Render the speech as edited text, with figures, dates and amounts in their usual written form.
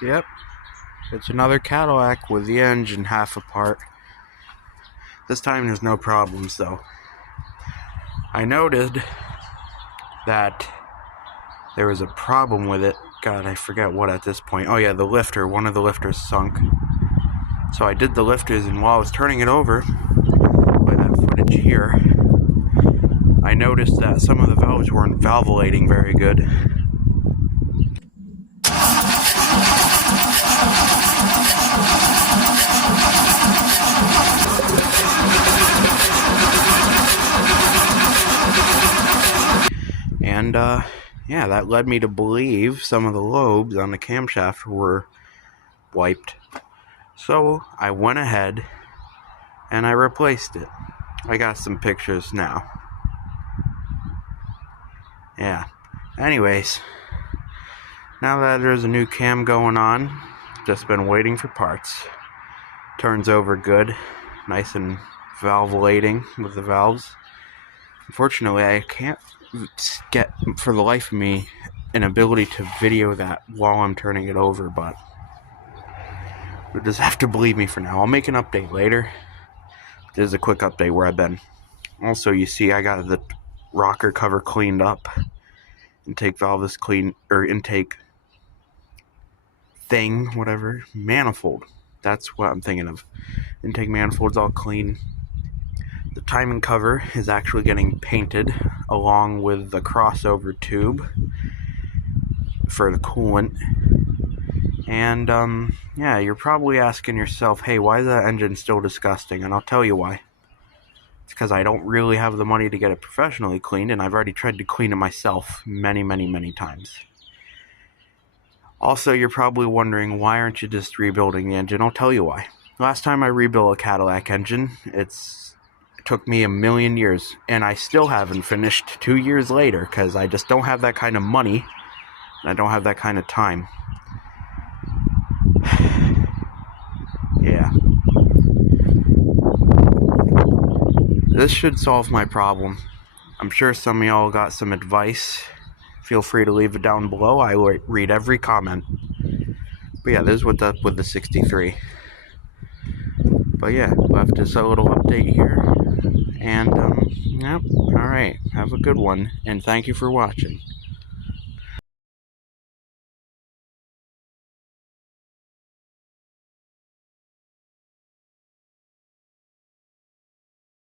Yep, it's another Cadillac with the engine half apart. This time there's no problems though. I noted that there was a problem with it. God, I forget what at this point. Oh yeah, the lifter. One of the lifters sunk. So I did the lifters, and while I was turning it over, by that footage here, I noticed that some of the valves weren't valvulating very good. And yeah, that led me to believe some of the lobes on the camshaft were wiped. So I went ahead and I replaced it. I got some pictures now. Yeah. Anyways, now that there's a new cam going on, just been waiting for parts. Turns over good, nice and valvulating with the valves. Unfortunately, I can't get, for the life of me, an ability to video that while I'm turning it over, but you'll just have to believe me for now. I'll make an update later. This is a quick update where I've been. Also, you see I got the rocker cover cleaned up. Intake valve is clean, or intake thing, whatever, manifold. That's what I'm thinking of. Intake manifold's all clean. The timing cover is actually getting painted along with the crossover tube for the coolant. And yeah, you're probably asking yourself, hey, why is that engine still disgusting? And I'll tell you why. It's because I don't really have the money to get it professionally cleaned, and I've already tried to clean it myself many times. Also, you're probably wondering, why aren't you just rebuilding the engine? I'll tell you why. Last time I rebuilt a Cadillac engine, it took me a million years, and I still haven't finished 2 years later, because I just don't have that kind of money, and I don't have that kind of time. Yeah. This should solve my problem. I'm sure some of y'all got some advice. Feel free to leave it down below. I will read every comment. But yeah, this is what's up with the 63. But yeah, left just a little update here. And, yep, alright. Have a good one. And thank you for watching.